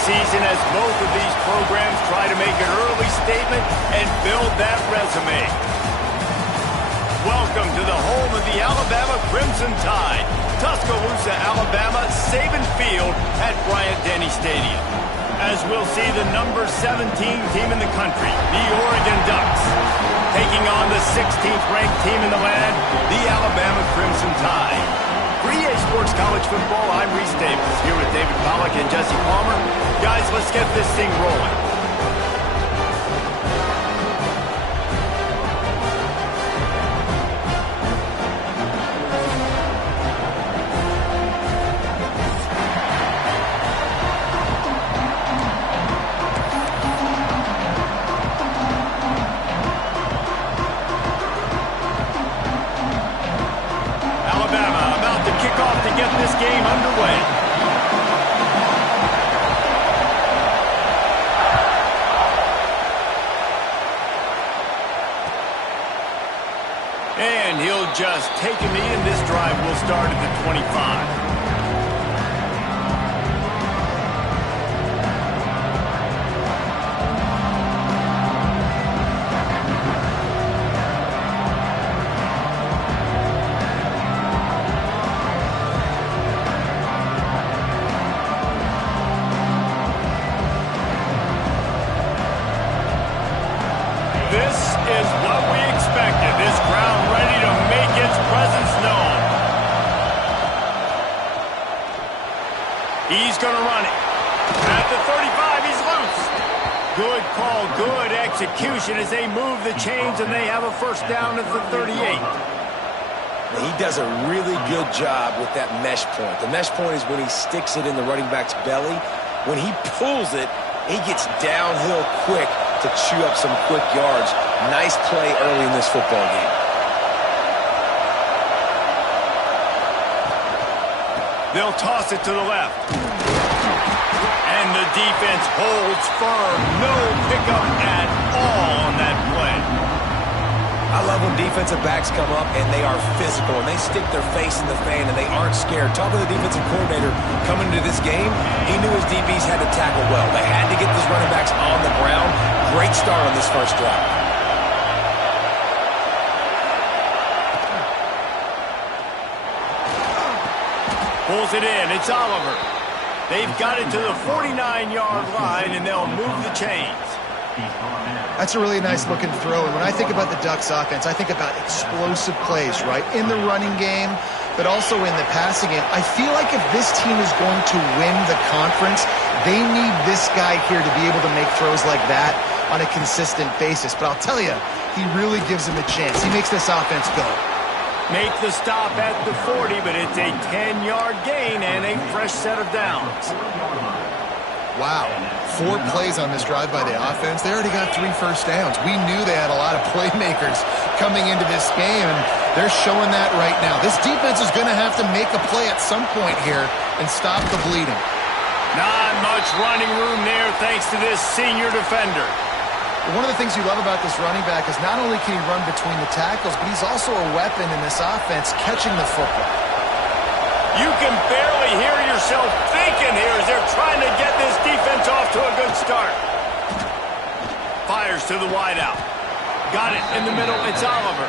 Season as both of these programs try to make an early statement and build that resume. Welcome to the home of the Alabama Crimson Tide, Tuscaloosa, Alabama, Saban Field at Bryant-Denny Stadium. As we'll see the number 17 team in the country, the Oregon Ducks, taking on the 16th ranked team in the land, the Alabama Crimson Tide. For EA Sports College Football, I'm Reese Davis, here with David Pollack and Jesse Palmer. Guys, let's get this thing rolling. To get this game underway. And he'll just take a knee, and this drive will start at the 25. This is what we expected. This crowd ready to make its presence known. He's going to run it. At the 35, he's loose. Good call, good execution as they move the chains, and they have a first down at the 38. He does a really good job with that mesh point. The mesh point is when he sticks it in the running back's belly. When he pulls it, he gets downhill quick to chew up some quick yards. Nice play early in this football game. They'll toss it to the left. And the defense holds firm. No pickup at all on that play. I love when defensive backs come up and they are physical and they stick their face in the fan and they aren't scared. Talking to the defensive coordinator coming into this game, he knew his DBs had to tackle well. They had to get these running backs on the ground. Great start on this first drive. Pulls it in. It's Oliver. They've got it to the 49-yard line, and they'll move the chains. That's a really nice looking throw. And when I think about the Ducks offense, I think about explosive plays, right? In the running game, but also in the passing game. I feel like if this team is going to win the conference, they need this guy here to be able to make throws like that on a consistent basis. But I'll tell you, he really gives them a chance. He makes this offense go. Make the stop at the 40, but it's a 10-yard gain and a fresh set of downs. Wow. 4 plays on this drive by the offense. They already got 3 first downs. We knew they had a lot of playmakers coming into this game, and they're showing that right now. This defense is going to have to make a play at some point here and stop the bleeding. Not much running room there thanks to this senior defender. One of the things you love about this running back is not only can he run between the tackles, but he's also a weapon in this offense catching the football. You can barely hear yourself thinking here as they're trying to get this defense off to a good start. Fires to the wideout. Got it in the middle. It's Oliver.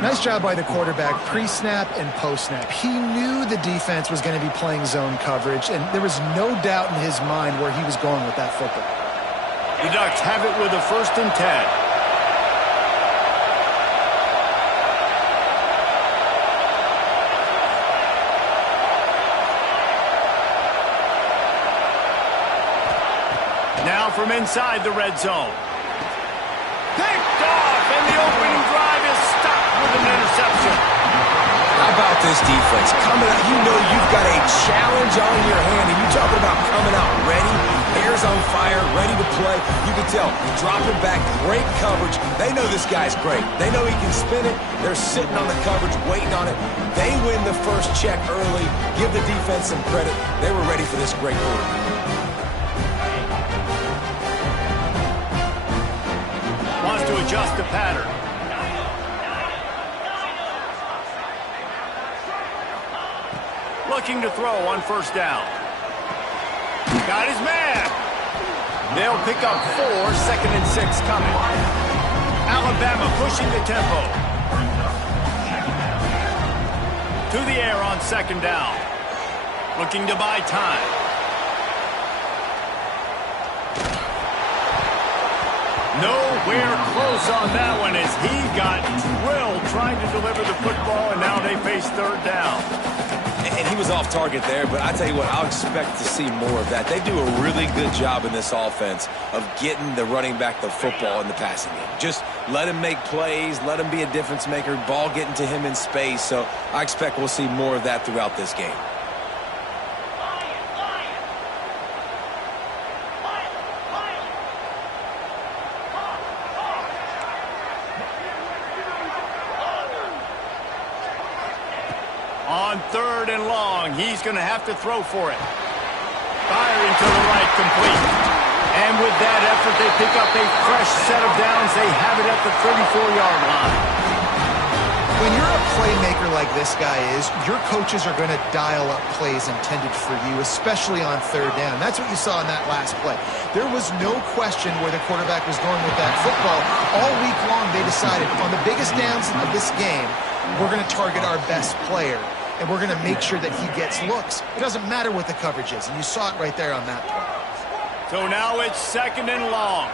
Nice job by the quarterback, pre-snap and post-snap. He knew the defense was going to be playing zone coverage, and there was no doubt in his mind where he was going with that football. The Ducks have it with a 1st and 10. Now from inside the red zone. Picked off, and the opening drive is stopped with an interception. How about this defense? Coming out, you know you've got a challenge on your hand, and you talking about coming out ready, hair's on fire, ready to play. You can tell, dropping back, great coverage. They know this guy's great. They know he can spin it. They're sitting on the coverage, waiting on it. They win the first check early. Give the defense some credit. They were ready for this great quarterback. Wants to adjust the pattern. Looking to throw on 1st down. Got his man. They'll pick up 4, 2nd and 6 coming. Alabama pushing the tempo. To the air on 2nd down. Looking to buy time. Nowhere close on that one as he got drilled trying to deliver the football, and now they face 3rd down. And he was off target there, but I tell you what, I'll expect to see more of that. They do a really good job in this offense of getting the running back the football in the passing game. Just let him make plays, let him be a difference maker, ball getting to him in space. So I expect we'll see more of that throughout this game. On 3rd and long, he's going to have to throw for it. Firing to the right, complete. And with that effort, they pick up a fresh set of downs. They have it at the 34-yard line. When you're a playmaker like this guy is, your coaches are going to dial up plays intended for you, especially on 3rd down. That's what you saw in that last play. There was no question where the quarterback was going with that football. All week long, they decided on the biggest downs of this game, we're going to target our best player, and we're going to make sure that he gets looks. It doesn't matter what the coverage is, and you saw it right there on that play. So now it's 2nd and long.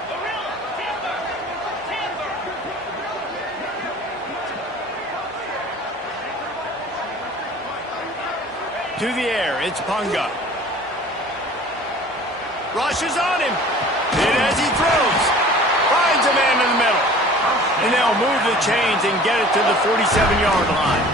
To the air, it's Punga. Rushes on him. And as he throws, finds a man in the middle. And they'll move the chains and get it to the 47-yard line.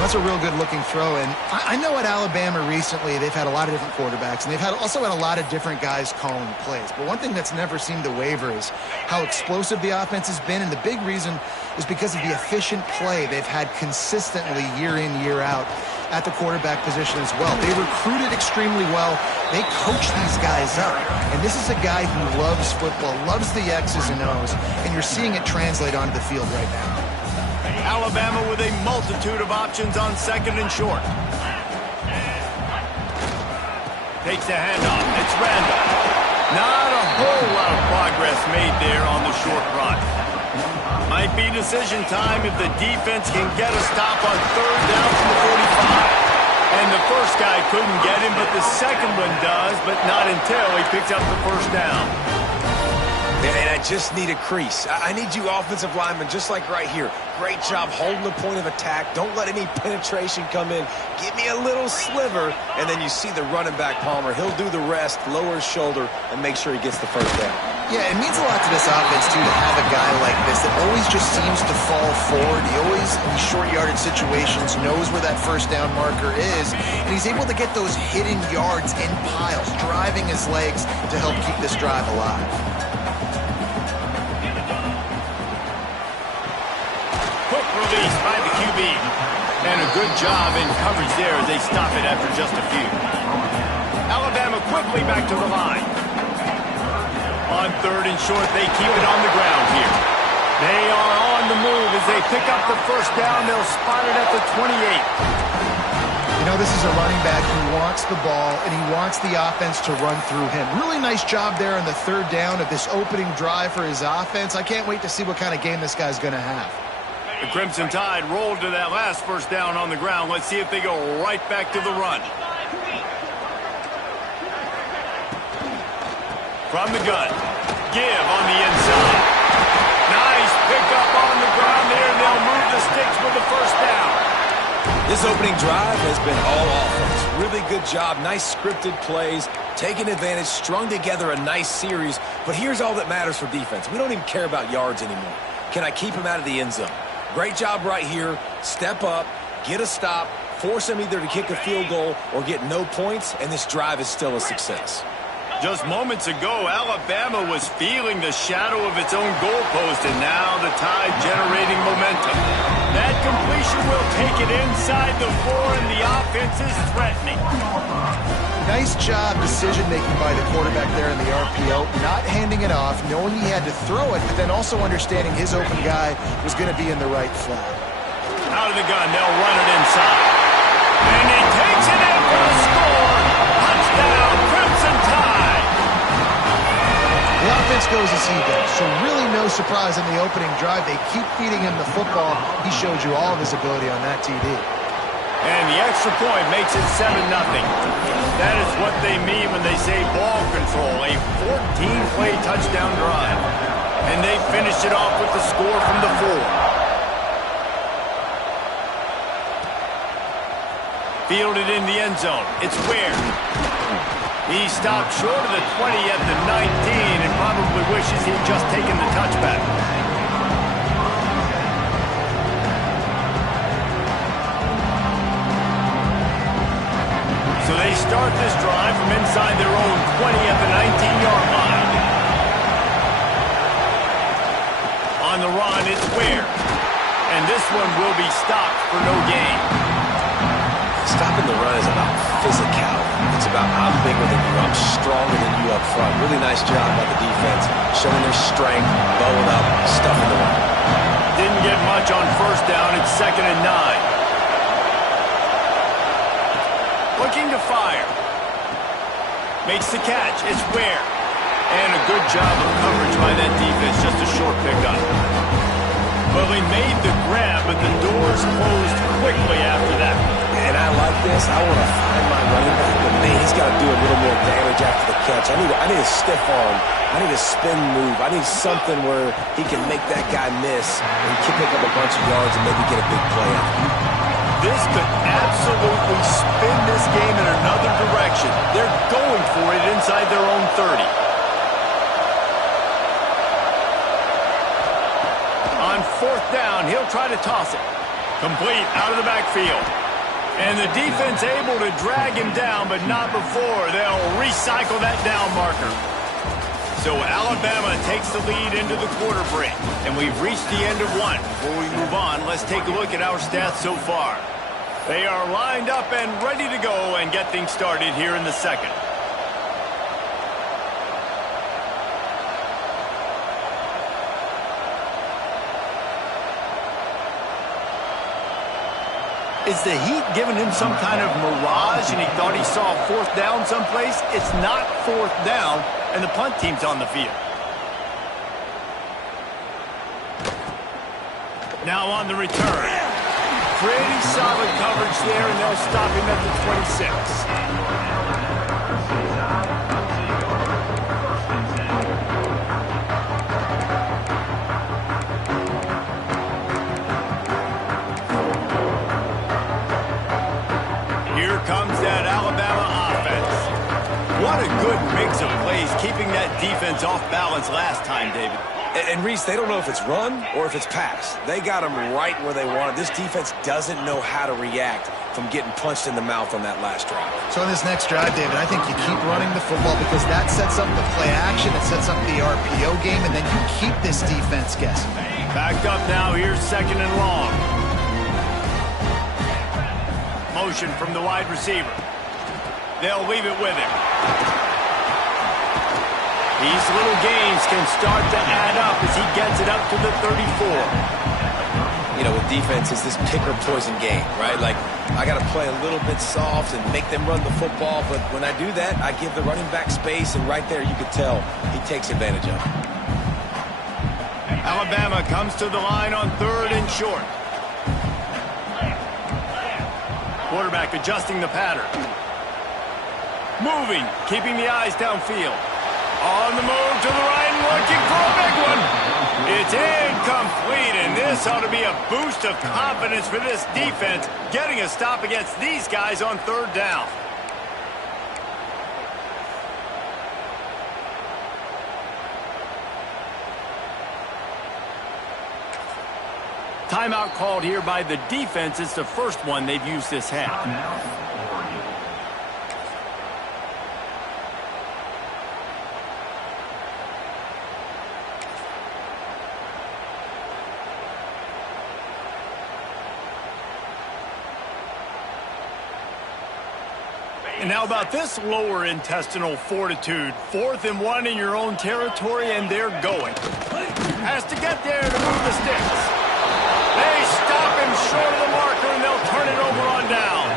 That's a real good-looking throw, and I know at Alabama recently they've had a lot of different quarterbacks, and they've also had a lot of different guys calling plays. But one thing that's never seemed to waver is how explosive the offense has been, and the big reason is because of the efficient play they've had consistently year in, year out at the quarterback position as well. They recruited extremely well. They coach these guys up, and this is a guy who loves football, loves the X's and O's, and you're seeing it translate onto the field right now. Alabama with a multitude of options on 2nd and short. Takes the handoff. It's Randall. Not a whole lot of progress made there on the short run. Might be decision time if the defense can get a stop on 3rd down from the 45. And the first guy couldn't get him, but the second one does, but not until he picks up the first down. And I just need a crease. I need you offensive linemen, just like right here. Great job holding the point of attack. Don't let any penetration come in. Give me a little sliver, and then you see the running back, Palmer. He'll do the rest, lower his shoulder, and make sure he gets the first down. Yeah, it means a lot to this offense, too, to have a guy like this that always just seems to fall forward. He always, in these short-yarded situations, knows where that first down marker is, and he's able to get those hidden yards in piles, driving his legs to help keep this drive alive. Quick release by the QB. And a good job in coverage there as they stop it after just a few. Alabama quickly back to the line. On third and short, they keep it on the ground here. They are on the move as they pick up the first down. They'll spot it at the 28. You know, this is a running back who wants the ball, and he wants the offense to run through him. Really nice job there on the third down of this opening drive for his offense. I can't wait to see what kind of game this guy's going to have. The Crimson Tide rolled to that last first down on the ground. Let's see if they go right back to the run. From the gun. Give on the inside. Nice pickup on the ground there, and they'll move the sticks with the first down. This opening drive has been all offense. Really good job. Nice scripted plays. Taking advantage. Strung together a nice series. But here's all that matters for defense. We don't even care about yards anymore. Can I keep him out of the end zone? Great job right here. Step up, get a stop, force him either to kick a field goal or get no points, and this drive is still a success. Just moments ago, Alabama was feeling the shadow of its own goalpost, and now the Tide generating momentum. That completion will take it inside the 4, and the offense is threatening. Nice job decision-making by the quarterback there in the RPO, not handing it off, knowing he had to throw it, but then also understanding his open guy was going to be in the right flat. Out of the gun, they'll run it inside. And he takes it in for the score. Touchdown, Crimson Tide. The offense goes as he goes, so really no surprise in the opening drive. They keep feeding him the football. He showed you all of his ability on that TD. And the extra point makes it 7-0. That is what they mean when they say ball control, a 14-play touchdown drive. And they finish it off with the score from the 4. Fielded in the end zone. It's Ware. He stopped short of the 20 at the 19 and probably wishes he'd just taken the touchback. So they start this drive from inside their own 20 at the 19-yard line. On the run, it's Ware. And this one will be stopped for no gain. Stopping the run is about physicality. It's about I'm bigger than you, I'm stronger than you up front. Really nice job by the defense, showing their strength, bowing up, stuffing the run. Didn't get much on first down. It's 2nd and 9. Looking to fire. Makes the catch. It's Ware. And a good job of coverage by that defense. Just a short pickup. Well, he made the grab, but the doors closed quickly after that. And I like this. I want to find my running back, but man, he's got to do a little more damage after the catch. I need a stiff arm. I need a spin move. I need something where he can make that guy miss, and he can pick up a bunch of yards and maybe get a big play out of it. This could absolutely spin this game in another direction. They're going for it inside their own 30. On 4th down, he'll try to toss it. Complete out of the backfield. And the defense able to drag him down, but not before. They'll recycle that down marker. So Alabama takes the lead into the quarter break. And we've reached the end of one. Before we move on, let's take a look at our stats so far. They are lined up and ready to go and get things started here in the second. Is the heat giving him some kind of mirage and he thought he saw 4th down someplace? It's not 4th down, and the punt team's on the field. Now on the return. Pretty solid coverage there, and they'll stop him at the 26. Here comes that Alabama offense. What a good mix of plays, keeping that defense off balance last time, David. And Reese, they don't know if it's run or if it's pass. They got them right where they want it. This defense doesn't know how to react from getting punched in the mouth on that last drive. So in this next drive, David, I think you keep running the football because that sets up the play action, it sets up the RPO game, and then you keep this defense guessing. Backed up now, here's 2nd and long. Motion from the wide receiver. They'll leave it with him. These little gains can start to add up as he gets it up to the 34. You know, with defense, it's this pick or poison game, right? Like, I got to play a little bit soft and make them run the football, but when I do that, I give the running back space, and right there you could tell he takes advantage of it. Alabama comes to the line on 3rd and short. Quarterback adjusting the pattern. Moving, keeping the eyes downfield. On the move to the right and looking for a big one. It's incomplete, and this ought to be a boost of confidence for this defense, getting a stop against these guys on 3rd down. Timeout called here by the defense. It's the first one they've used this half. And now about this lower intestinal fortitude. 4th and 1 in your own territory, and they're going. Has to get there to move the sticks. They stop him short of the marker, and they'll turn it over on down.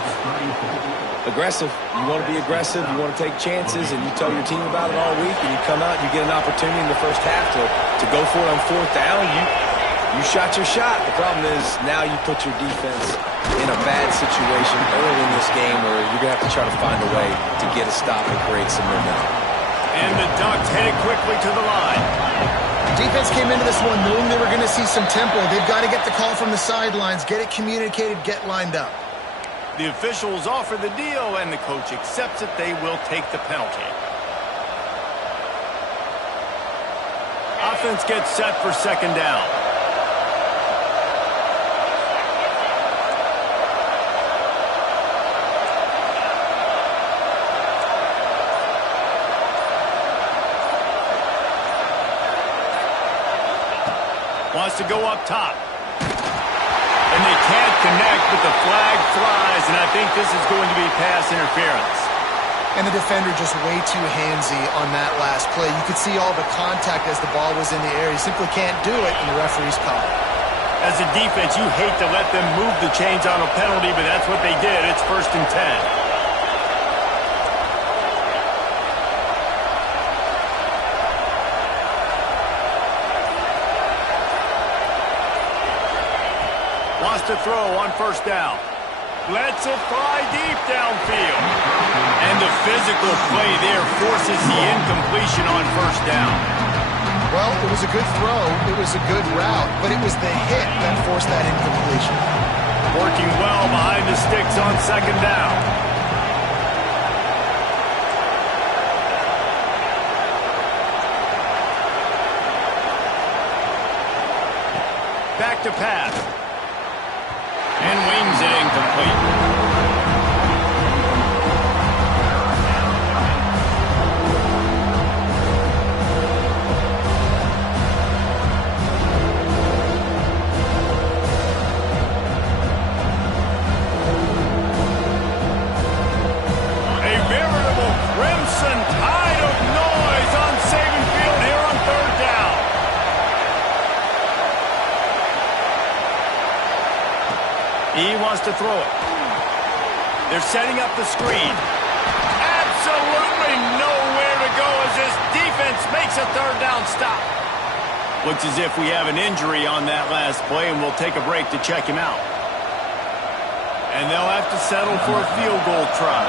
Aggressive. You want to be aggressive. You want to take chances, and you tell your team about it all week, and you come out and you get an opportunity in the first half to go for it on 4th down. You shot your shot. The problem is now you put your defense in a bad situation early in this game where you're going to have to try to find a way to get a stop and create some momentum. And the Ducks headed quickly to the line. Defense came into this one knowing they were going to see some tempo. They've got to get the call from the sidelines, get it communicated, get lined up. The officials offer the deal, and the coach accepts it. They will take the penalty. Offense gets set for 2nd down. Wants to go up top. And they can't connect, but the flag flies, and I think this is going to be pass interference. And the defender just way too handsy on that last play. You could see all the contact as the ball was in the air. He simply can't do it, and the referee's call. As a defense, you hate to let them move the chains on a penalty, but that's what they did. It's 1st and 10. Wants to throw on 1st down. Lets it fly deep downfield. And the physical play there forces the incompletion on 1st down. Well, it was a good throw. It was a good route, but it was the hit that forced that incompletion. Working well behind the sticks on 2nd down. Back to pass. And wings it incomplete. A veritable crimson tide of noise on Saban Field here on 3rd down. He wants to throw it. They're setting up the screen. Absolutely nowhere to go as this defense makes a 3rd down stop. Looks as if we have an injury on that last play, and we'll take a break to check him out. And they'll have to settle for a field goal try.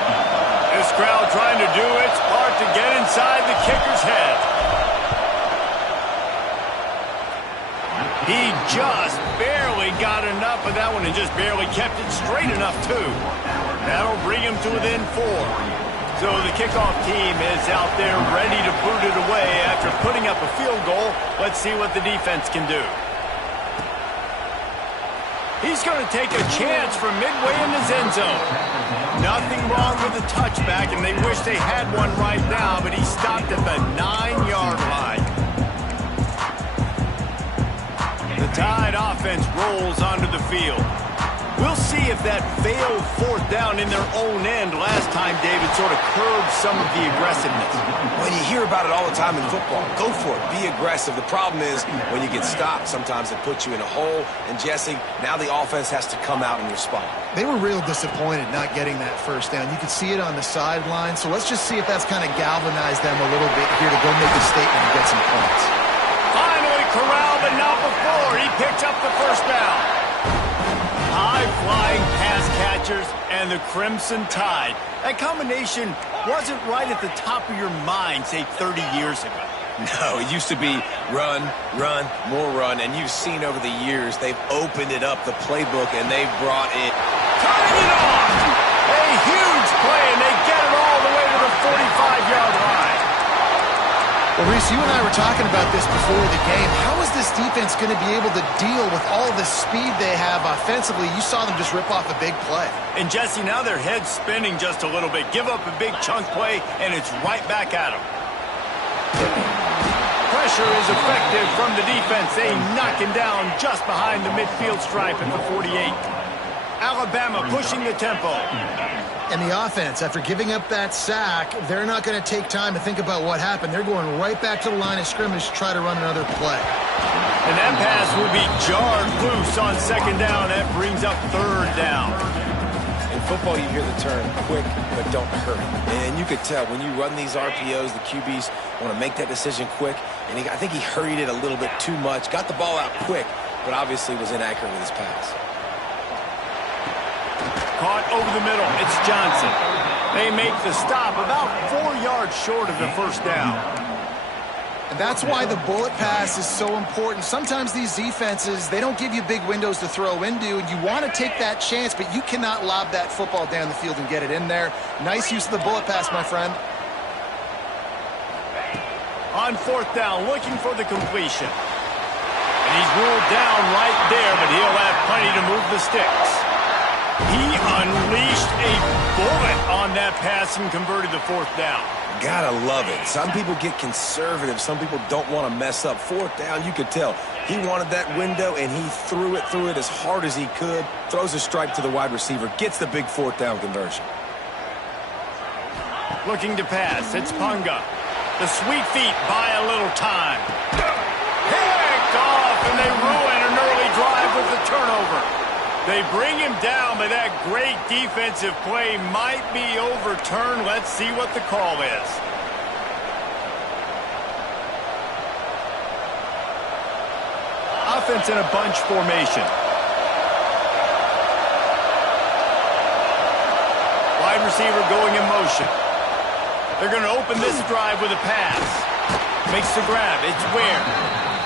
This crowd trying to do its part to get inside the kicker's head. He just barely got enough of that one and just barely kept it straight enough, too. That'll bring him to within 4. So the kickoff team is out there ready to boot it away after putting up a field goal. Let's see what the defense can do. He's going to take a chance from midway in his end zone. Nothing wrong with the touchback, and they wish they had one right now, but he stopped at the 9-yard line. The Tide offense rolls onto the field. We'll see if that failed 4th down in their own end last time, David, sort of curbed some of the aggressiveness. Well, you hear about it all the time in football. Go for it. Be aggressive. The problem is when you get stopped, sometimes it puts you in a hole. And, Jesse, now the offense has to come out and respond. They were real disappointed not getting that 1st down. You could see it on the sideline. So let's just see if that's kind of galvanized them a little bit here to go make a statement and get some points. Finally corralled, but not before. He picks up the 1st down. High-flying pass catchers and the Crimson Tide. That combination wasn't right at the top of your mind, say, 30 years ago. No, it used to be run, run, more run, and you've seen over the years they've opened it up, the playbook, and they've brought it. Turning it off! A huge play, and they get it all the way to the 45-yard line. Well, Reese, you and I were talking about this before the game. How is this defense going to be able to deal with all the speed they have offensively? You saw them just rip off a big play. And, Jesse, now their head's spinning just a little bit. Give up a big chunk play, and it's right back at them. Pressure is effective from the defense. They knock him down just behind the midfield stripe at the 48. Alabama pushing the tempo. And the offense, after giving up that sack, they're not going to take time to think about what happened. They're going right back to the line of scrimmage to try to run another play. And that pass will be jarred loose on 2nd down. That brings up 3rd down. In football, you hear the term quick, but don't hurry. And you could tell when you run these RPOs, the QBs want to make that decision quick. And I think he hurried it a little bit too much. Got the ball out quick, but obviously was inaccurate with his pass. Caught over the middle. It's Johnson. They make the stop about 4 yards short of the 1st down. And that's why the bullet pass is so important. Sometimes these defenses, they don't give you big windows to throw into, and you want to take that chance, but you cannot lob that football down the field and get it in there. Nice use of the bullet pass, my friend. On 4th down, looking for the completion. And he's ruled down right there, but he'll have plenty to move the sticks. He unleashed a bullet on that pass and converted the 4th down. Gotta love it. Some people get conservative. Some people don't want to mess up. 4th down, you could tell. He wanted that window, and he threw it as hard as he could. Throws a stripe to the wide receiver. Gets the big 4th down conversion. Looking to pass. It's Punga. The sweet feet buy a little time. Picked off, and they ruin an early drive with the turnover. They bring him down, but that great defensive play might be overturned. Let's see what the call is. Offense in a bunch formation. Wide receiver going in motion. They're going to open this drive with a pass. Makes the grab. It's Ware.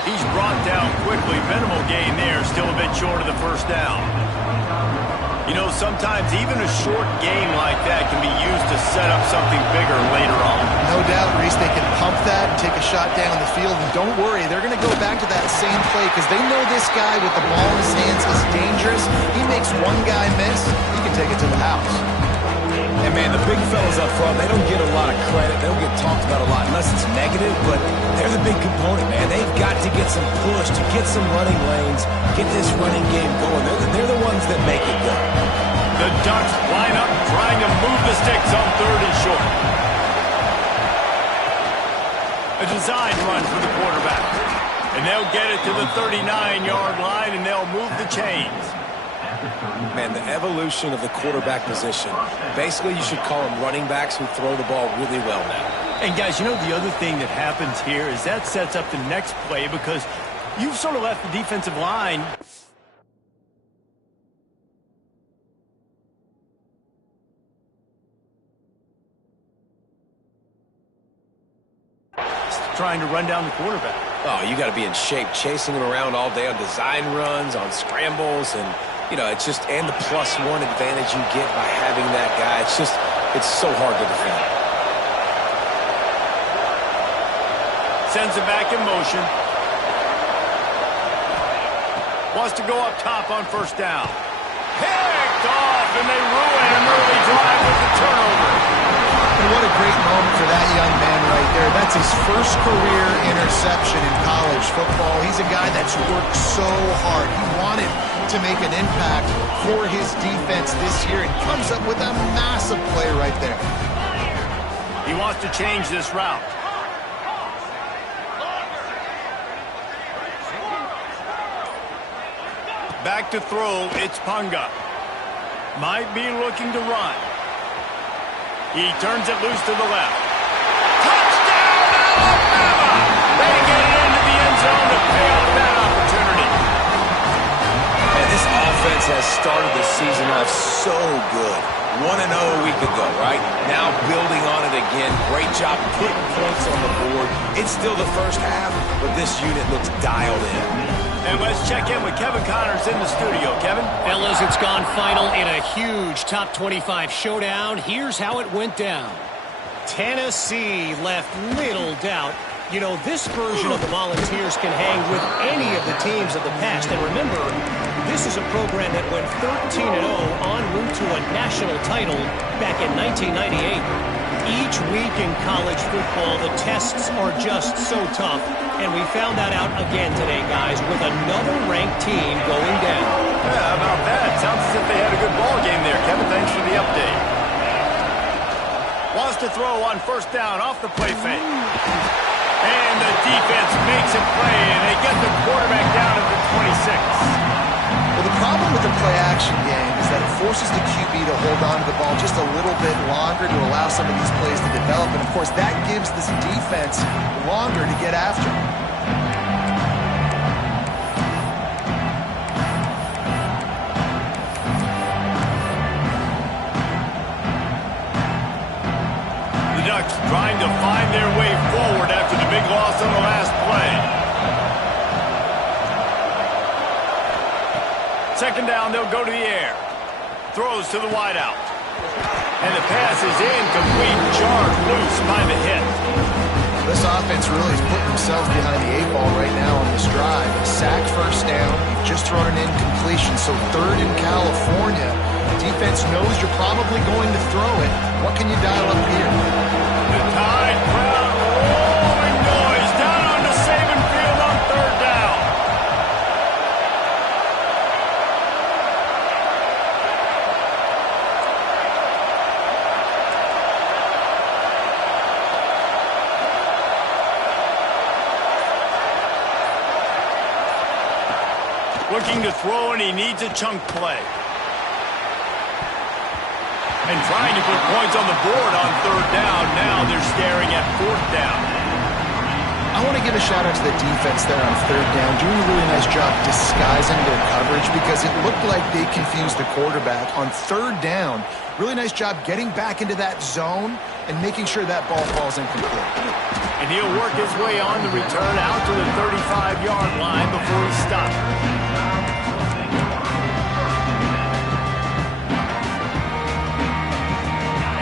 He's brought down quickly. Minimal gain there. Still a bit short of the 1st down. You know, sometimes even a short game like that can be used to set up something bigger later on. No doubt, Reese, they can pump that and take a shot down the field. And don't worry, they're going to go back to that same play because they know this guy with the ball in his hands is dangerous. He makes one guy miss, he can take it to the house. And, man, the big fellas up front, they don't get a lot of credit. They don't get talked about a lot unless it's negative, but they're the big component, man. They've got to get some push, to get some running lanes, get this running game going. They're the ones that make it go. The Ducks line up, trying to move the sticks on 3rd and short. A design run for the quarterback. And they'll get it to the 39-yard line, and they'll move the chains. Man, the evolution of the quarterback position. Basically, you should call them running backs who throw the ball really well now. And, guys, you know the other thing that happens here is that sets up the next play because you've sort of left the defensive line trying to run down the quarterback. Oh, you got to be in shape, chasing him around all day on design runs, on scrambles, and, you know, it's just, and the +1 advantage you get by having that guy. It's so hard to defend. Sends it back in motion. Wants to go up top on first down. Picked off, and they ruin an early drive with the turnover. And what a great moment for that young man right there. That's his first career interception in college football. He's a guy that's worked so hard. He wanted to make an impact for his defense this year and comes up with a massive play right there. He wants to change this route. Back to throw, it's Punga. Might be looking to run. He turns it loose to the left. Touchdown, Alabama! They get it into the end zone to pay off that opportunity. And this offense has started the season off so good. 1-0 a week ago, right? Now building on it again. Great job putting points on the board. It's still the first half, but this unit looks dialed in. And let's check in with Kevin Connors in the studio. Kevin? Fellas, it's gone final in a huge top 25 showdown. Here's how it went down. Tennessee left little doubt. You know, this version of the Volunteers can hang with any of the teams of the past. And remember, this is a program that went 13-0 en route to a national title back in 1998. Each week in college football, the tests are just so tough, and we found that out again today, guys, with another ranked team going down. Yeah, how about that? Sounds as if they had a good ball game there, Kevin. Thanks for the update. Wants to throw on first down off the play fake. And the defense makes a play, and they get the quarterback down at the 26. Well, the problem with the play-action game is that it forces the QB to hold on to the ball just a little bit longer to allow some of these plays to develop. And, of course, that gives this defense longer to get after. The Ducks trying to find their way forward after the big loss on the last play. Second down, they'll go to the air. Throws to the wideout. And the pass is incomplete, jarred loose by the hit. This offense really is putting themselves behind the 8 ball right now on this drive. Sack first down, just thrown an incompletion, so third in California. Defense knows you're probably going to throw it. What can you dial up here? The Tide crowd rolling noise down onto Saban Field on third down. Looking to throw, and he needs a chunk play. And trying to put points on the board on third down. Now they're staring at fourth down. I want to give a shout-out to the defense there on third down, doing a really nice job disguising their coverage because it looked like they confused the quarterback. On third down, really nice job getting back into that zone and making sure that ball falls incomplete. And he'll work his way on the return out to the 35-yard line before he stops.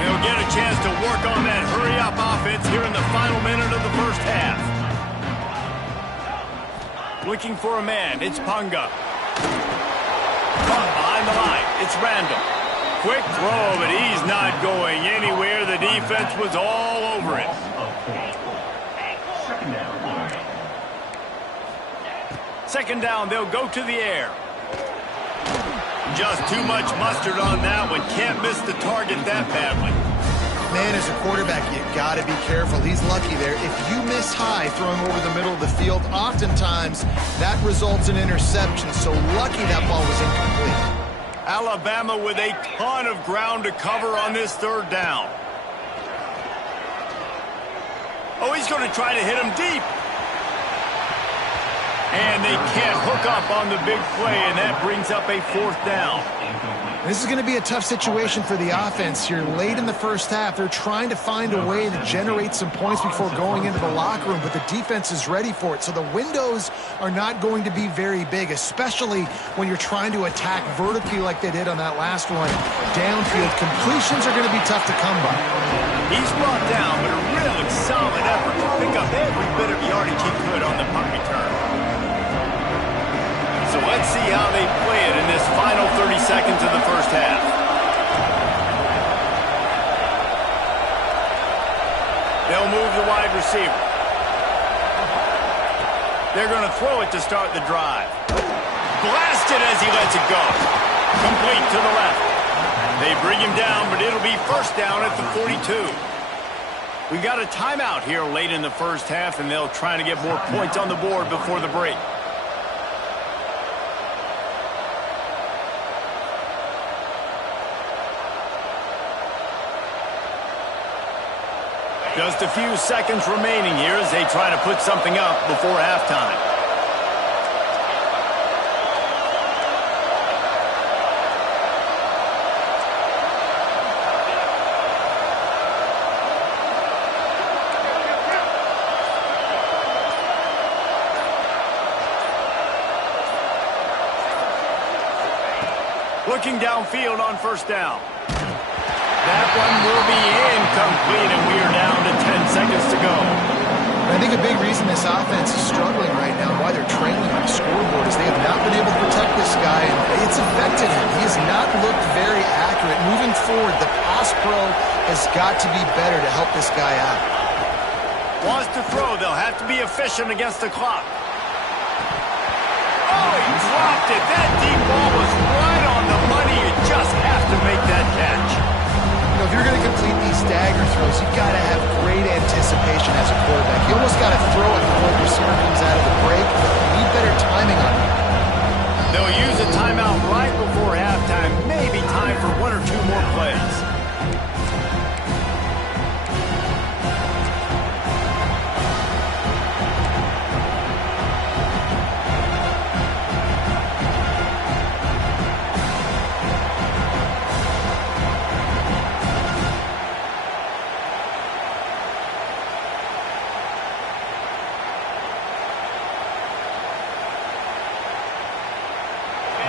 He'll get a chance to work on that hurry-up offense here in the final minute of the first half. Looking for a man, it's Punga. Caught behind the line, it's Randall. Quick throw, but he's not going anywhere. The defense was all over it. Second down, they'll go to the air. Just too much mustard on that one. Can't miss the target that badly. Man, as a quarterback, you got to be careful. He's lucky there. If you miss high throwing over the middle of the field, oftentimes that results in interception. So lucky that ball was incomplete. Alabama with a ton of ground to cover on this third down. Oh, he's going to try to hit him deep. And they can't hook up on the big play, and that brings up a 4th down. This is going to be a tough situation for the offense here. Late in the first half, they're trying to find a way to generate some points before going into the locker room, but the defense is ready for it. So the windows are not going to be very big, especially when you're trying to attack vertically like they did on that last one. Downfield completions are going to be tough to come by. He's brought down, but a really solid effort to pick up every bit of yardage he could on the punt return. So let's see how they play it in this final 30 seconds of the first half. They'll move the wide receiver. They're going to throw it to start the drive. Blasted as he lets it go. Complete to the left. They bring him down, but it'll be 1st down at the 42. We got a timeout here late in the first half, and they'll try to get more points on the board before the break. Just a few seconds remaining here as they try to put something up before halftime. Looking downfield on 1st down. That one will be incomplete, and we are down to 10 seconds to go. I think a big reason this offense is struggling right now, why they're trailing on the scoreboard, is they have not been able to protect this guy, and it's affected him. He has not looked very accurate. Moving forward, the pass pro has got to be better to help this guy out. Wants to throw. They'll have to be efficient against the clock. Oh, he dropped it. That deep ball was right on the money. You just have to make that catch. You know, if you're going to complete these stagger throws, you've got to have great anticipation as a quarterback. You almost got to throw it before the receiver comes out of the break. You need better timing on it. They'll use a timeout right before halftime. Maybe time for 1 or 2 more plays.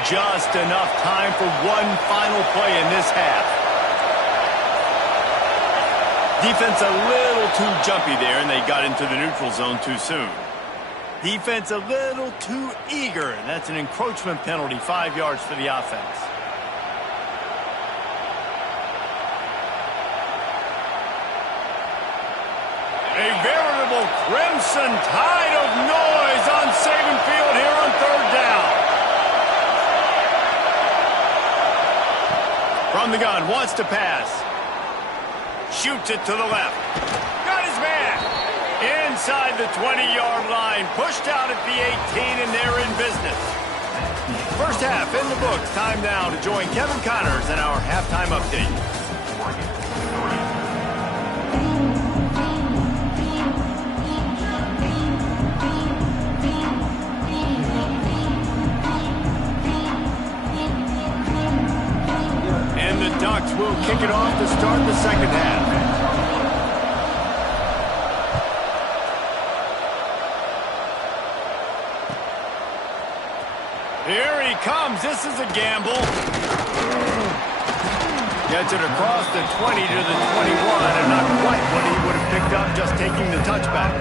Just enough time for one final play in this half. Defense a little too jumpy there, and they got into the neutral zone too soon. Defense a little too eager, and that's an encroachment penalty, 5 yards for the offense. A veritable crimson tide of noise on Saban Field here on 3rd down. From the gun, wants to pass. Shoots it to the left. Got his man. Inside the 20-yard line. Pushed out at the 18, and they're in business. First half in the books. Time now to join Kevin Connors in our halftime update. Ducks will kick it off to start the second half. Here he comes. This is a gamble. Gets it across the 20 to the 21, and not quite what he would have picked up just taking the touchback.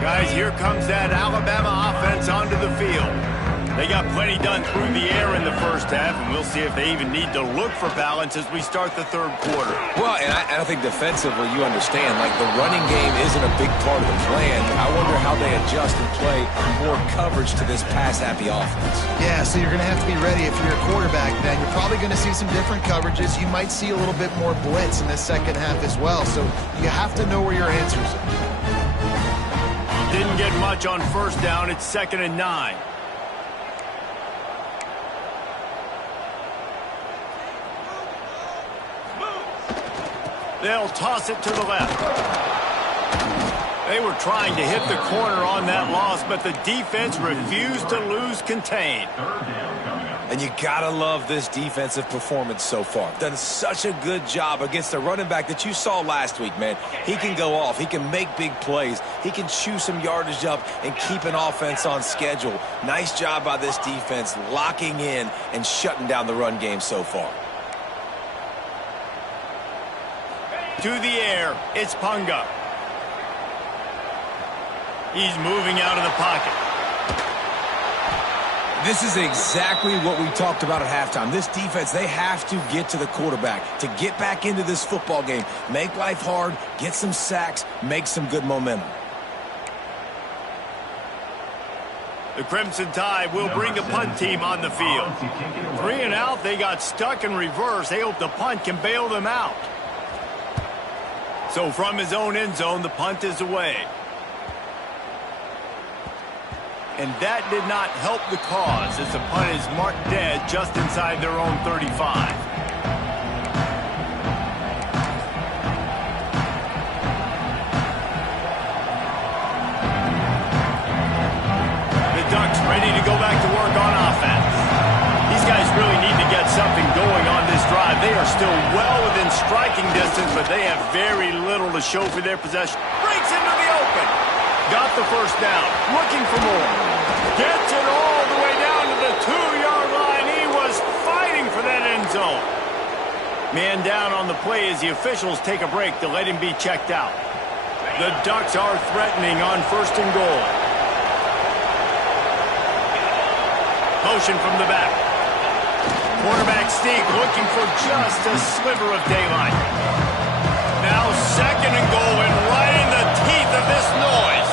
Guys, here comes that Alabama offense onto the field. They got plenty done through the air in the first half, and we'll see if they even need to look for balance as we start the 3rd quarter. Well, and I think defensively, you understand, like the running game isn't a big part of the plan. I wonder how they adjust and play more coverage to this pass-happy offense. Yeah, so you're going to have to be ready if you're a quarterback then. You're probably going to see some different coverages. You might see a little bit more blitz in the second half as well, so you have to know where your answers are. Didn't get much on 1st down. It's 2nd and 9. They'll toss it to the left. They were trying to hit the corner on that loss, but the defense refused to lose contain. And you gotta love this defensive performance so far. Done such a good job against a running back that you saw last week, man. He can go off. He can make big plays. He can chew some yardage up and keep an offense on schedule. Nice job by this defense locking in and shutting down the run game so far. To the air, it's Punga. He's moving out of the pocket. This is exactly what we talked about at halftime. This defense, they have to get to the quarterback to get back into this football game. Make life hard, get some sacks, make some good momentum. The Crimson Tide will bring the punt team on the field. 3 and out, they got stuck in reverse. They hope the punt can bail them out. So from his own end zone, the punt is away. And that did not help the cause as the punt is marked dead just inside their own 35. The Ducks ready to go back to work on offense. These guys really need to get something going on this drive. They are still well within striking distance, but they have very little to show for their possession. Breaks into the open. Got the first down. Looking for more. Gets it all the way down to the 2-yard line. He was fighting for that end zone. Man down on the play as the officials take a break to let him be checked out. The Ducks are threatening on 1st and goal. Motion from the back. Quarterback sneak looking for just a sliver of daylight. Now 2nd and goal and right in the teeth of this noise.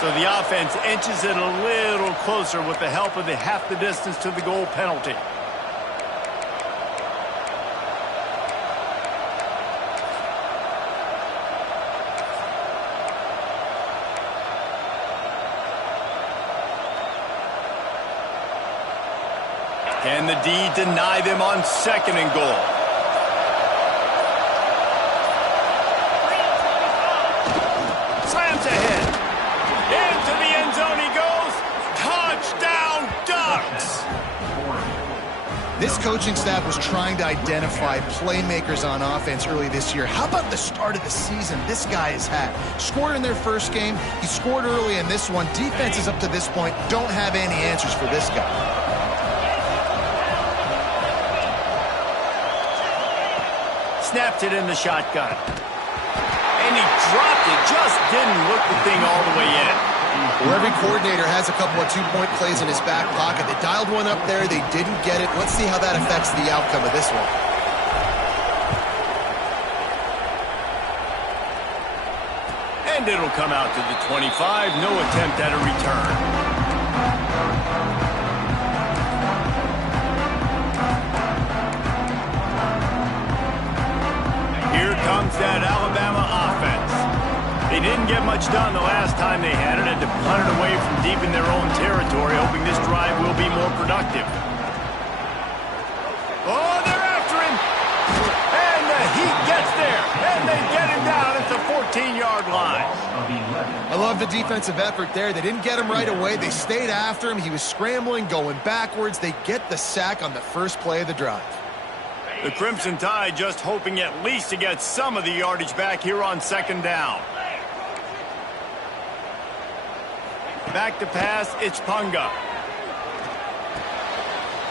So the offense inches it a little closer with the help of the half the distance to the goal penalty. Can the D deny them on 2nd and goal? Slams ahead. Into the end zone he goes. Touchdown, Ducks! This coaching staff was trying to identify playmakers on offense early this year. How about the start of the season this guy has had? Scored in their first game. He scored early in this one. Defenses up to this point don't have any answers for this guy. Snapped it in the shotgun. And he dropped it. Just didn't look the thing all the way in. Well, every coordinator has a couple of two-point plays in his back pocket. They dialed one up there. They didn't get it. Let's see how that affects the outcome of this one. And it'll come out to the 25. No attempt at a return. Here comes that Alabama offense. They didn't get much done the last time they had it. Had to punt it away from deep in their own territory, hoping this drive will be more productive. Oh, they're after him. And the Heat gets there. And they get him down at the 14-yard line. I love the defensive effort there. They didn't get him right away. They stayed after him. He was scrambling, going backwards. They get the sack on the first play of the drive. The Crimson Tide just hoping at least to get some of the yardage back here on 2nd down. Back to pass, it's Punga.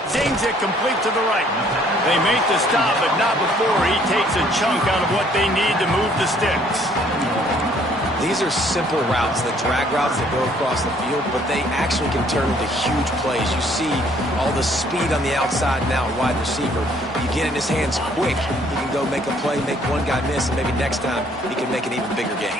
Zings it complete to the right. They make the stop, but not before he takes a chunk out of what they need to move the sticks. These are simple routes, the drag routes that go across the field, but they actually can turn into huge plays. You see all the speed on the outside and out wide receiver. You get in his hands quick, he can go make a play, make one guy miss, and maybe next time he can make an even bigger game.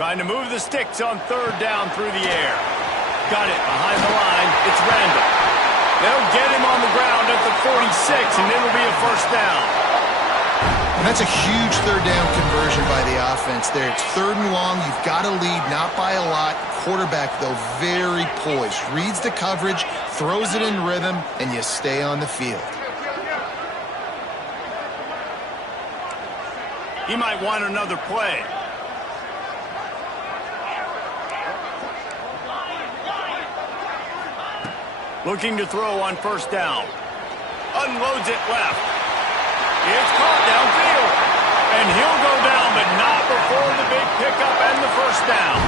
Trying to move the sticks on 3rd down through the air. Got it behind the line. It's Randall. They'll get him on the ground at the 46, and it'll be a 1st down. And that's a huge third down conversion by the offense there. It's 3rd and long. You've got to lead, not by a lot. Quarterback, though, very poised. Reads the coverage, throws it in rhythm, and you stay on the field. He might want another play. Looking to throw on 1st down. Unloads it left. It's caught downfield. And he'll go down, but not before the big pickup and the 1st down.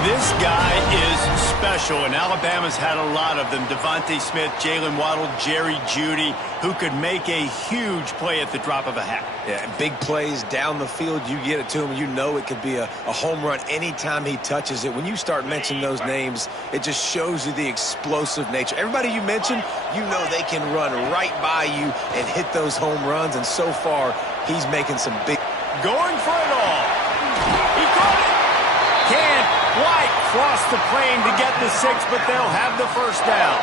This guy is special, and Alabama's had a lot of them. Devontae Smith, Jalen Waddle, Jerry Jeudy, who could make a huge play at the drop of a hat. Yeah, big plays down the field. You get it to him, you know it could be a home run anytime he touches it. When you start mentioning those names, it just shows you the explosive nature. Everybody you mentioned, you know they can run right by you and hit those home runs, and so far, he's making some big... Going for it all. He caught it. Can't quite cross the plane to get the 6, but they'll have the 1st down.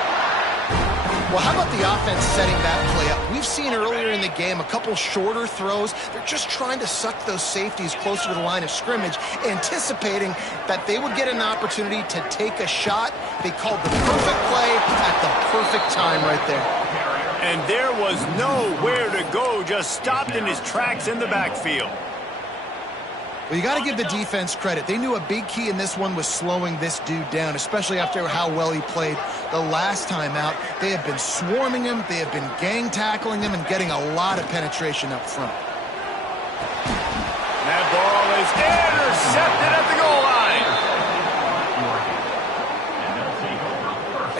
Well, how about the offense setting that play up? We've seen earlier in the game a couple shorter throws. They're just trying to suck those safeties closer to the line of scrimmage, anticipating that they would get an opportunity to take a shot. They called the perfect play at the perfect time right there. And there was nowhere to go, just stopped in his tracks in the backfield. Well, you got to give the defense credit. They knew a big key in this one was slowing this dude down, especially after how well he played the last time out. They have been swarming him, they have been gang tackling him, and getting a lot of penetration up front. That ball is intercepted at the goal line.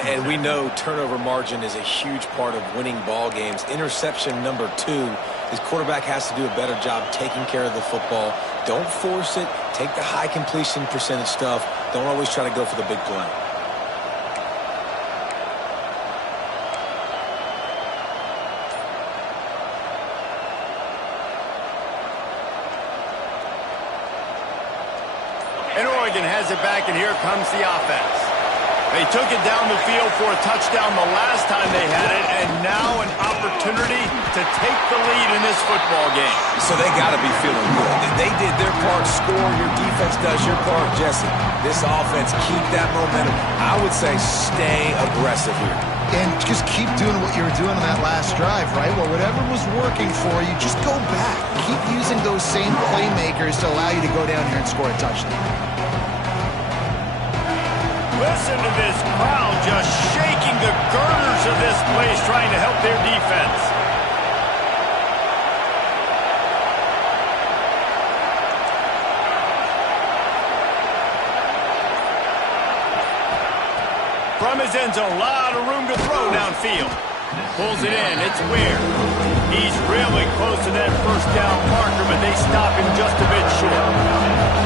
And we know turnover margin is a huge part of winning ball games. Interception number 2. His quarterback has to do a better job taking care of the football. Don't force it. Take the high completion percentage stuff. Don't always try to go for the big play. And Oregon has it back, and here comes the offense. They took it down the field for a touchdown the last time they had it, and now an opportunity to take the lead in this football game. So they got to be feeling good. They did their part, score. Your defense does your part, Jesse. This offense, keep that momentum. I would say stay aggressive here. And just keep doing what you were doing on that last drive, right? Well, whatever was working for you, just go back. Keep using those same playmakers to allow you to go down here and score a touchdown. Listen to this crowd just shaking the girders of this place, trying to help their defense. From his end zone, a lot of room to throw downfield. Pulls it in, it's Weir. He's really close to that 1st down marker, but they stop him just a bit short.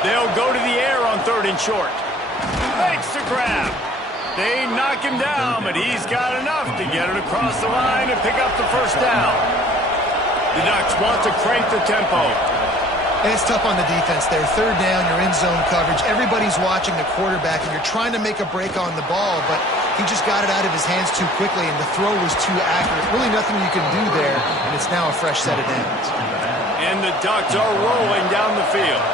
They'll go to the air on 3rd and short. Makes the grab. They knock him down, but he's got enough to get it across the line and pick up the 1st down. The Ducks want to crank the tempo. And it's tough on the defense there. 3rd down, you're in zone coverage. Everybody's watching the quarterback, and you're trying to make a break on the ball, but he just got it out of his hands too quickly, and the throw was too accurate. Really nothing you can do there, and it's now a fresh set of downs. And the Ducks are rolling down the field.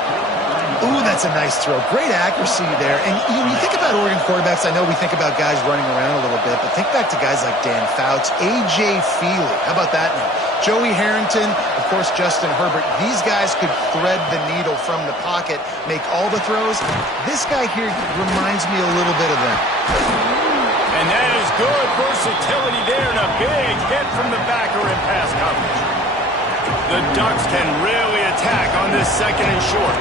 Ooh, that's a nice throw. Great accuracy there. And you think about Oregon quarterbacks, I know we think about guys running around a little bit, but think back to guys like Dan Fouts, A.J. Feely. How about that name? Joey Harrington, of course, Justin Herbert. These guys could thread the needle from the pocket, make all the throws. This guy here reminds me a little bit of them. And that is good versatility there, and a big hit from the backer in pass coverage. The Ducks can really attack on this 2nd and short.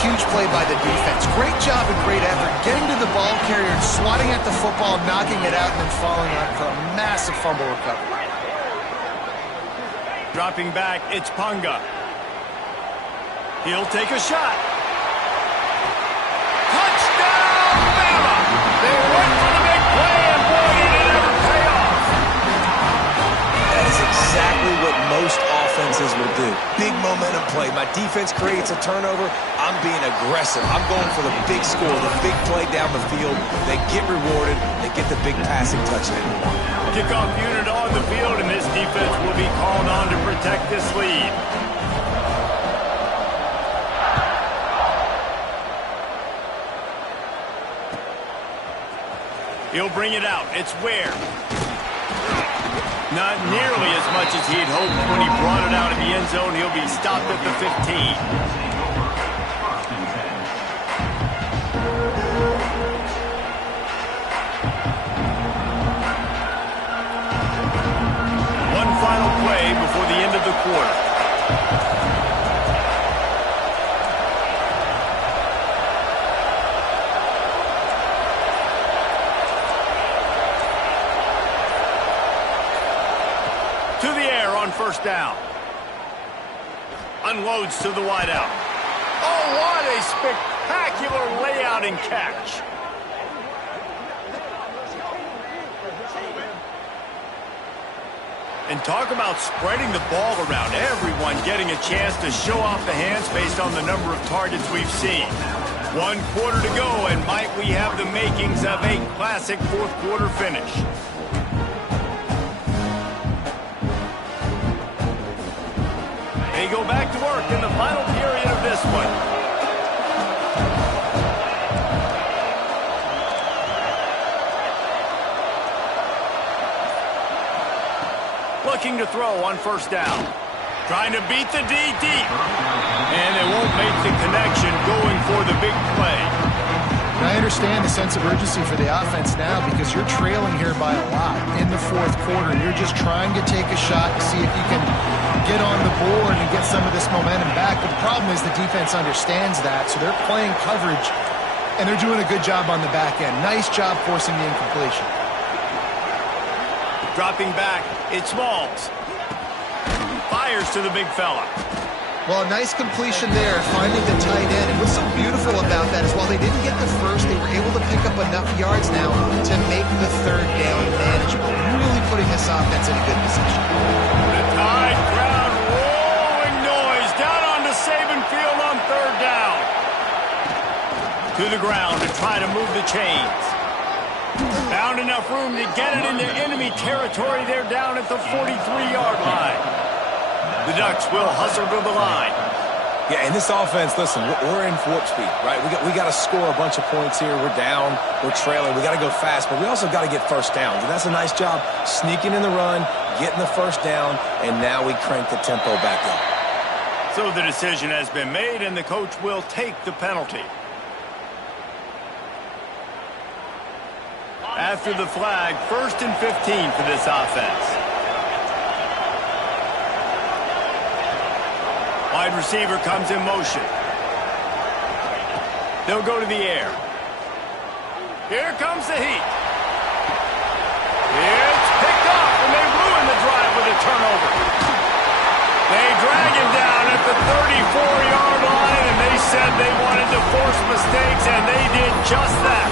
Huge play by the defense. Great job and great effort getting to the ball carrier and swatting at the football, knocking it out, and then falling on for a massive fumble recovery. Dropping back, it's Punga. He'll take a shot. Touchdown, Bama! They went for the big play, and boy, did it ever pay off. That is exactly what most offenses will do. Big momentum play. My defense creates a turnover. I'm being aggressive. I'm going for the big score, the big play down the field. They get rewarded. They get the big passing touchdown. Kickoff unit on the field, and this defense will be called on to protect this lead. He'll bring it out. It's Ware. Not nearly as much as he'd hoped when he brought it out in the end zone. He'll be stopped at the 15. One final play before the end of the quarter. To the air on first down. Unloads to the wideout. Oh, what a spectacular layout and catch. And talk about spreading the ball around. Everyone getting a chance to show off the hands based on the number of targets we've seen. 1 quarter to go, and might we have the makings of a classic fourth quarter finish. They go back to work in the final period of this one. Looking to throw on first down. Trying to beat the D deep. And they won't make the connection going for the big play. I understand the sense of urgency for the offense now because you're trailing here by a lot in the fourth quarter. You're just trying to take a shot to see if you can get on the board and get some of this momentum back. But the problem is the defense understands that, so they're playing coverage, and they're doing a good job on the back end. Nice job forcing the incompletion. Dropping back, it's Smalls. Fires to the big fella. Well, a nice completion there, finding the tight end. And what's so beautiful about that is while they didn't get the first, they were able to pick up enough yards now to make the third down manageable. Really putting this offense in a good position. The Tide crowd rolling noise down onto Saban Field on third down. To the ground to try to move the chains. Found enough room to get it into enemy territory. They're down at the 43-yard line. The Ducks will hustle to the line. Yeah, in this offense, listen, we're in warp speed, right? We got to score a bunch of points here. We're down. We're trailing. We got to go fast, but we also got to get first downs. And that's a nice job sneaking in the run, getting the first down, and now we crank the tempo back up. So the decision has been made, and the coach will take the penalty. After the flag, 1st and 15 for this offense. Wide receiver comes in motion. They'll go to the air. Here comes the heat. It's picked off, and they ruin the drive with a turnover. They drag him down at the 34-yard line, and they said they wanted to force mistakes, and they did just that.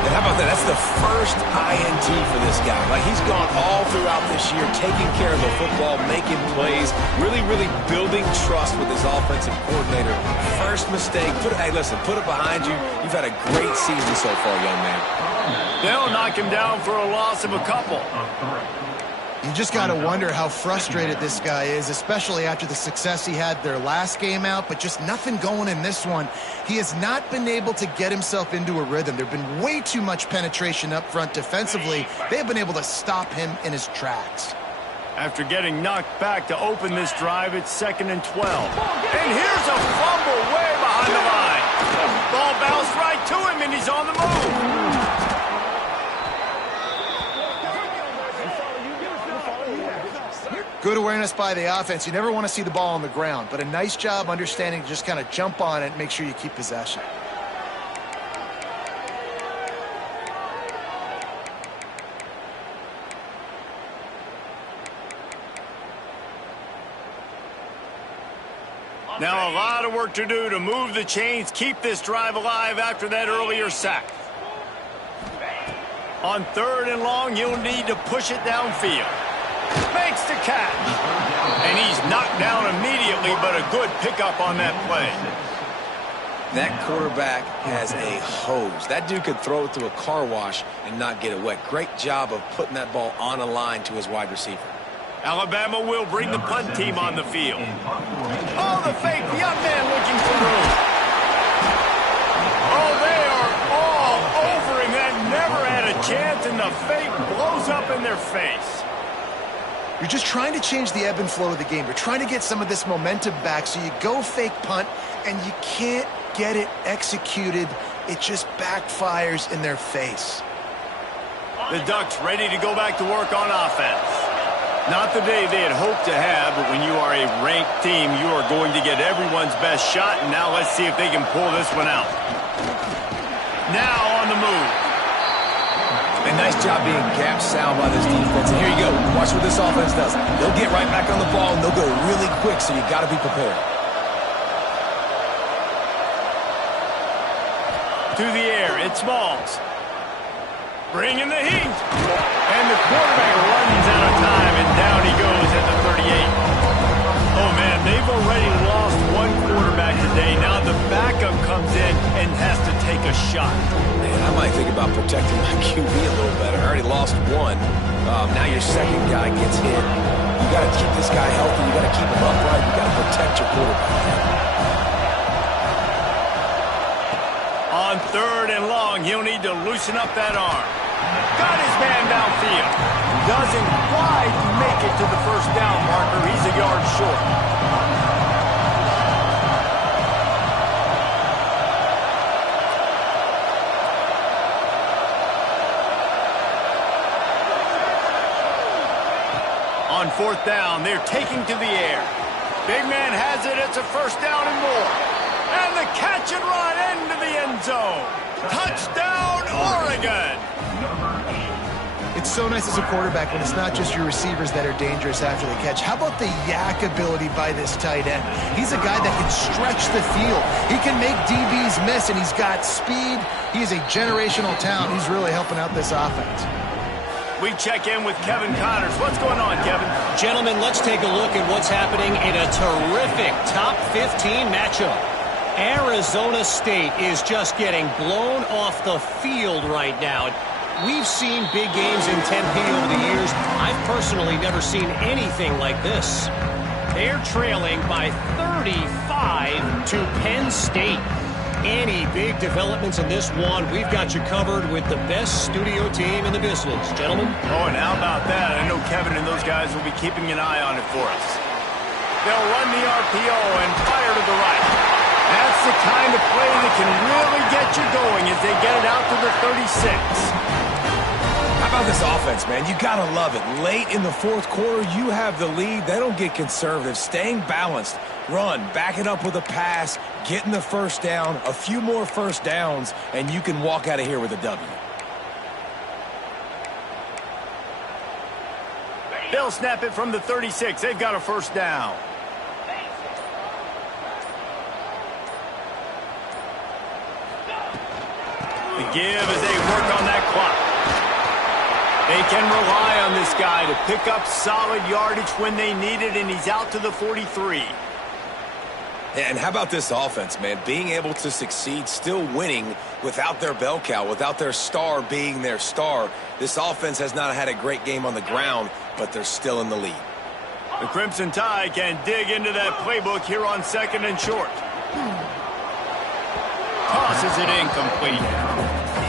And how about that? That's the first INT for this guy. Like, he's gone all throughout this year, taking care of the football, making plays, really, really building trust with his offensive coordinator. First mistake. Hey, listen, put it behind you. You've had a great season so far, young man. They'll knock him down for a loss of a couple. You just got to wonder how frustrated this guy is, especially after the success he had their last game out, but just nothing going in this one. He has not been able to get himself into a rhythm. There have been way too much penetration up front defensively. They have been able to stop him in his tracks. After getting knocked back to open this drive, it's 2nd and 12. And here's a fumble way behind the line. Ball bounced right to him, and he's on the move. Good awareness by the offense. You never want to see the ball on the ground, but a nice job understanding to just kind of jump on it and make sure you keep possession. Now a lot of work to do to move the chains, keep this drive alive after that earlier sack. On 3rd and long, you'll need to push it downfield. Makes the catch. And he's knocked down immediately, but a good pickup on that play. That quarterback has a hose. That dude could throw it through a car wash and not get it wet. Great job of putting that ball on a line to his wide receiver. Alabama will bring the punt team on the field. Oh, the fake. The young man looking for room. Oh, they are all over him. That never had a chance, and the fake blows up in their face. You're just trying to change the ebb and flow of the game. You're trying to get some of this momentum back, so you go fake punt, and you can't get it executed. It just backfires in their face. The Ducks ready to go back to work on offense. Not the day they had hoped to have, but when you are a ranked team, you are going to get everyone's best shot, and now let's see if they can pull this one out. Now on the move. A nice job being gap sound by this defense. And here you go. Watch what this offense does. They'll get right back on the ball, and they'll go really quick, so you got to be prepared. To the air, it's Smalls. Bringing the heat. And the quarterback runs out of time, and down he goes at the 38. Oh, man, they've already lost one quarterback today. Now the backup comes in and has to take a shot. Man, I might think about protecting my QB a little better. I already lost one. Now your second guy gets hit. You got to keep this guy healthy. You got to keep him upright. You got to protect your quarterback. On 3rd and long, he'll need to loosen up that arm. Got his man downfield. Doesn't quite make it to the first down marker. He's a yard short. On 4th down, they're taking to the air. Big man has it. It's a first down and more. And the catch and run into the end zone. Touchdown, Oregon. It's so nice as a quarterback when it's not just your receivers that are dangerous after the catch. How about the yak ability by this tight end? He's a guy that can stretch the field. He can make DBs miss, and he's got speed. He's a generational talent. He's really helping out this offense. We check in with Kevin Connors. What's going on, Kevin? Gentlemen, let's take a look at what's happening in a terrific top 15 matchup. Arizona State is just getting blown off the field right now. We've seen big games in Tempe over the years. I've personally never seen anything like this. They're trailing by 35 to Penn State. Any big developments in this one, we've got you covered with the best studio team in the business. Gentlemen? Oh, and how about that? I know Kevin and those guys will be keeping an eye on it for us. They'll run the RPO and fire to the right. That's the kind of play that can really get you going as they get it out to the 36. How about this offense, man? You got to love it. Late in the 4th quarter, you have the lead. They don't get conservative. Staying balanced. Run, back it up with a pass, getting the first down, a few more first downs, and you can walk out of here with a W. They'll snap it from the 36. They've got a first down. The give as they work on that clock. They can rely on this guy to pick up solid yardage when they need it, and he's out to the 43. And how about this offense, man? Being able to succeed, still winning without their bell cow, without their star being their star. This offense has not had a great game on the ground, but they're still in the lead. The Crimson Tide can dig into that playbook here on 2nd and short. Tosses it incomplete.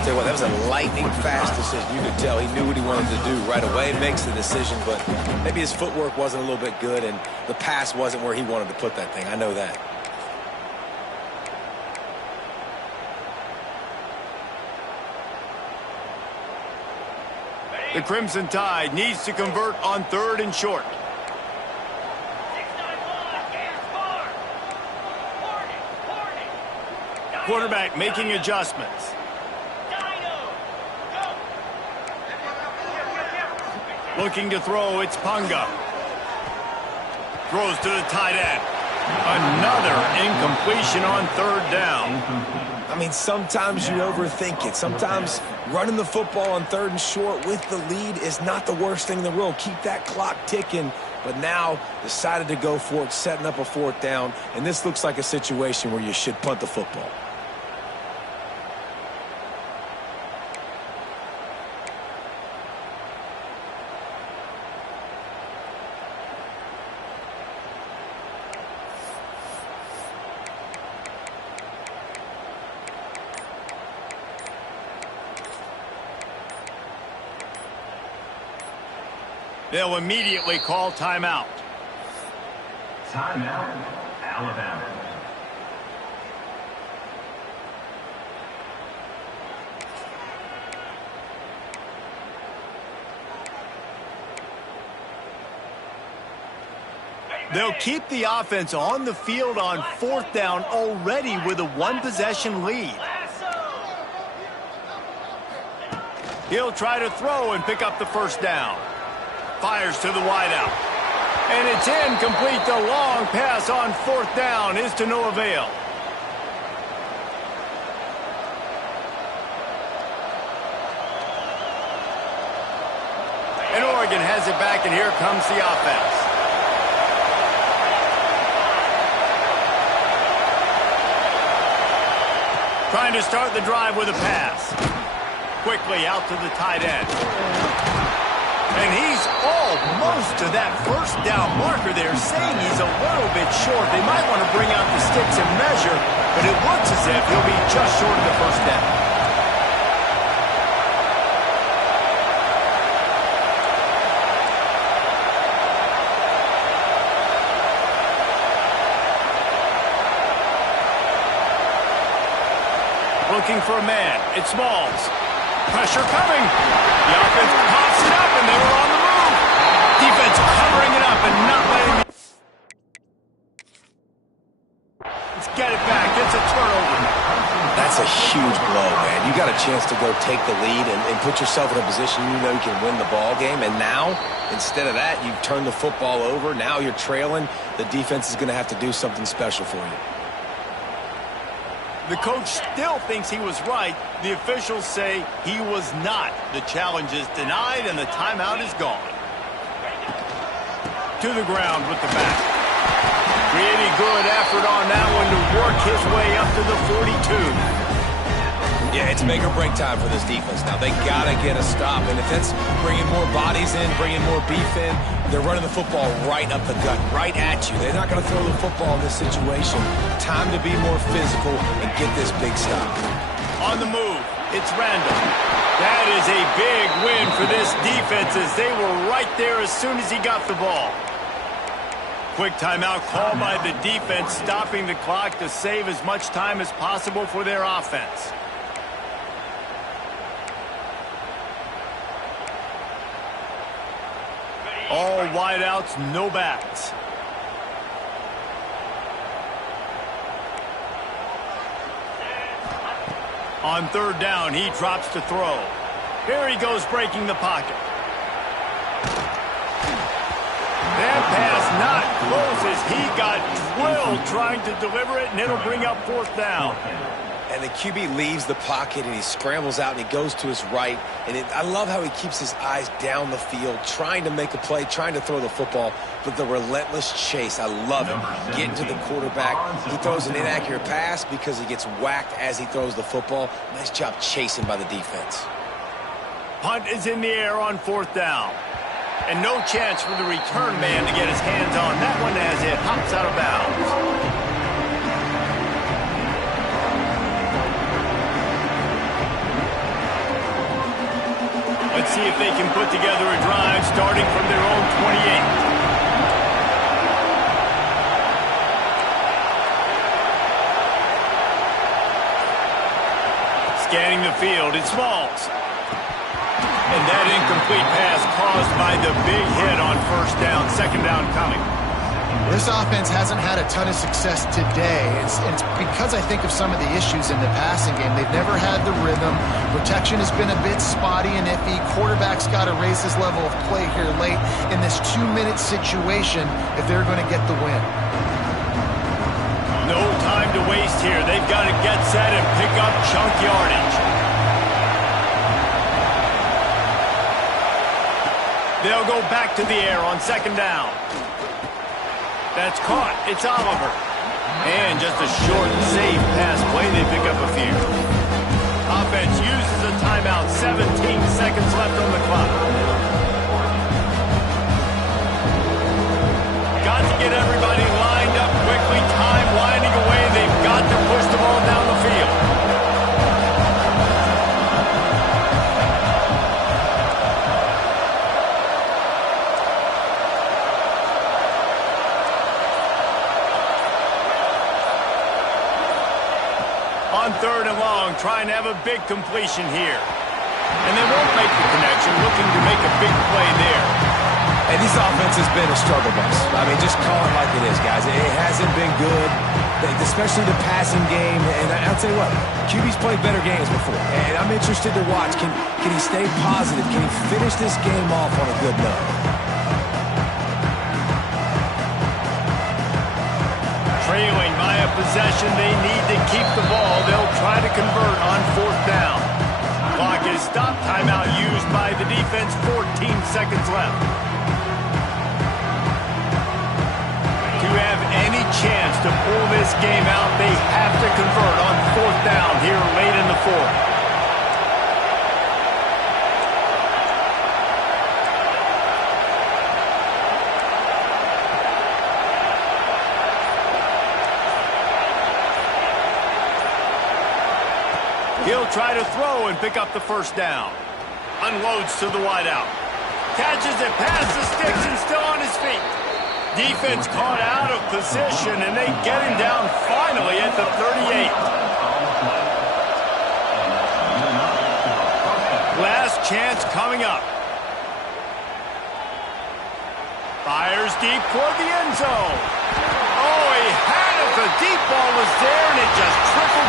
Tell you what, that was a lightning-fast decision. You could tell he knew what he wanted to do right away. Makes the decision, but maybe his footwork wasn't a little bit good, and the pass wasn't where he wanted to put that thing. I know that. The Crimson Tide needs to convert on 3rd and short. Quarterback making adjustments. Looking to throw, it's Punga. Throws to the tight end. Another incompletion on third down. I mean, sometimes you overthink it. Sometimes running the football on third and short with the lead is not the worst thing in the world. Keep that clock ticking. But now decided to go for it, setting up a fourth down. And this looks like a situation where you should punt the football. They'll immediately call timeout. Timeout, Alabama. They'll keep the offense on the field on fourth down already with a one-possession lead. He'll try to throw and pick up the first down. Fires to the wideout. And it's incomplete. The long pass on fourth down is to no avail. And Oregon has it back, and here comes the offense. Trying to start the drive with a pass. Quickly out to the tight end. And he's almost to that first down marker there, saying he's a little bit short. They might want to bring out the sticks and measure, but it looks as if he'll be just short of the first down. Looking for a man. It's Smalls. Pressure coming. The offense pops it up, and they were on the move. Defense covering it up and not letting it. Let's get it back. It's a turnover. That's a huge blow, man. You got a chance to go take the lead and put yourself in a position you know you can win the ball game. And now, instead of that, you've turned the football over. Now you're trailing. The defense is going to have to do something special for you. The coach still thinks he was right. The officials say he was not. The challenge is denied, and the timeout is gone. To the ground with the back. Really good effort on that one to work his way up to the 42. Yeah, it's make or break time for this defense. Now, they got to get a stop, and if that's bringing more bodies in, bringing more beef in, they're running the football right up the gut, right at you. They're not going to throw the football in this situation. Time to be more physical and get this big stop. On the move, it's Randall. That is a big win for this defense as they were right there as soon as he got the ball. Quick timeout call by the defense, stopping the clock to save as much time as possible for their offense. All wideouts, no backs. On third down, he drops to throw. Here he goes breaking the pocket. That pass not close as he got drilled trying to deliver it, and it'll bring up fourth down. And the QB leaves the pocket, and he scrambles out, and he goes to his right. And I love how he keeps his eyes down the field, trying to make a play, trying to throw the football, but the relentless chase, I love it. Getting to the quarterback. He throws an inaccurate pass because he gets whacked as he throws the football. Nice job chasing by the defense. Punt is in the air on fourth down. And no chance for the return man to get his hands on that one as it hops out of bounds. Let's see if they can put together a drive starting from their own 28. Scanning the field, it's Smalls. And that incomplete pass caused by the big hit on first down, second down coming. This offense hasn't had a ton of success today. It's because I think of some of the issues in the passing game. They've never had the rhythm. Protection has been a bit spotty and iffy. Quarterback's got to raise his level of play here late in this 2-minute situation if they're going to get the win. No time to waste here. They've got to get set and pick up chunk yardage. They'll go back to the air on second down. That's caught. It's Oliver. And just a short and safe pass play. They pick up a few. Offense uses a timeout. 17 seconds left on the clock. Got to get everybody lined up quickly. Time winding away. They've got to push the ball down the field. On third and long, trying to have a big completion here. And they won't make the connection, looking to make a big play there. And this offense has been a struggle bus. I mean, just call it like it is, guys. It hasn't been good, especially the passing game. And I'll tell you what, QB's played better games before. And I'm interested to watch. Can he stay positive? Can he finish this game off on a good note? Trailing by a possession, they need to keep the ball. They'll try to convert on fourth down. Clock is stopped. Timeout used by the defense. 14 seconds left. To have any chance to pull this game out, they have to convert on fourth down here late in the fourth. He'll try to throw and pick up the first down. Unloads to the wideout. Catches it past the sticks and still on his feet. Defense caught out of position, and they get him down finally at the 38. Last chance coming up. Fires deep toward the end zone. Oh, he had it. The deep ball was there, and it just trickled